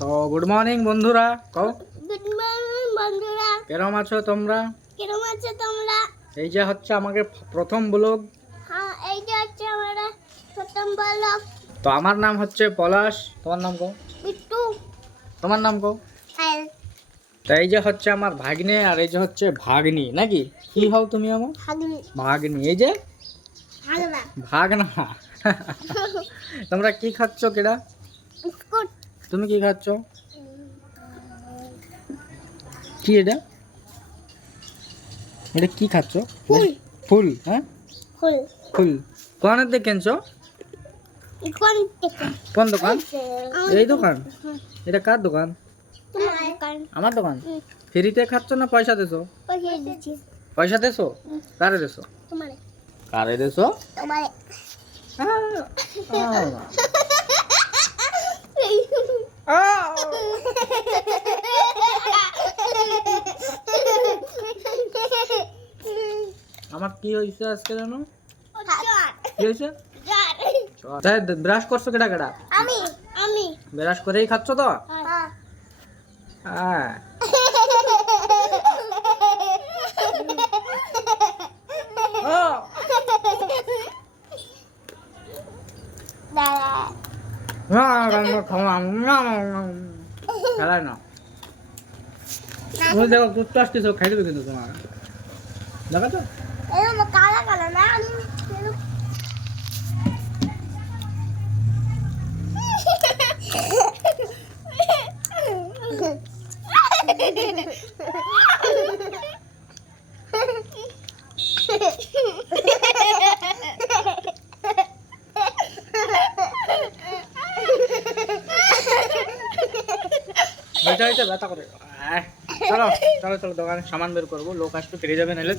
তো good morning বন্ধুরা, কও গুড মর্নিং বন্ধুরা, কেরম আছো তোমরা? কেমন আছো তোমরা? এই যে হচ্ছে আমাকে প্রথম ব্লগ। হ্যাঁ, এই যে হচ্ছে আমরা প্রথম ব্লগ। তো আমার নাম হচ্ছে পলাশ, তোমার নাম কও? বিট্টু। তোমার নাম কও? হ্যাঁ, তো এই যে হচ্ছে আমার ভাগ্নে আর এই যে হচ্ছে ভাগ্নি, নাকি কি হও তুমি আমার? হাগনি ভাগ্নি, এই যে হাগনা ভাগনা। তোমরা কি খাচ্ছ কেডা? বিস্কুট। তুমি কি খাচ্ছ? কি এটা? এটা কি খাচ্ছ? ফুল। ফুল? হ্যাঁ, ফুল ফুল কোনের থেকে কিনছো? কোন থেকে? কোন দোকান? এই দোকান? হুম, এটা কার দোকান? তোমার দোকান। আমার দোকান। হুম, ফ্রিতে খাচ্ছ না পয়সা দেছো? পয়সা দিচ্ছি। পয়সা দেছো? কারে দেছো? তোমারে কারে দেছো? তোমারে আমার কি হয়েছে আজকে জানো? জ্বর। কি হয়েছে? জ্বর। ব্রাশ করছো কেডা কেডা? আমি আমি ব্রাশ করেই খাচ্ছ তো? হ্যাঁ। হ্যাঁ। খেলায় না, তুমি দেখো কুত্তা আসতেছো, খাই দেবে কিন্তু তোমার, দেখো তো। এরকম কালা কালা না ব্যথা হয়েছে, ব্যথা করে। চলো চলো চলো, দোকানে সামান বের করবো, লোক আসবে, ফিরে যাবে নাহলে।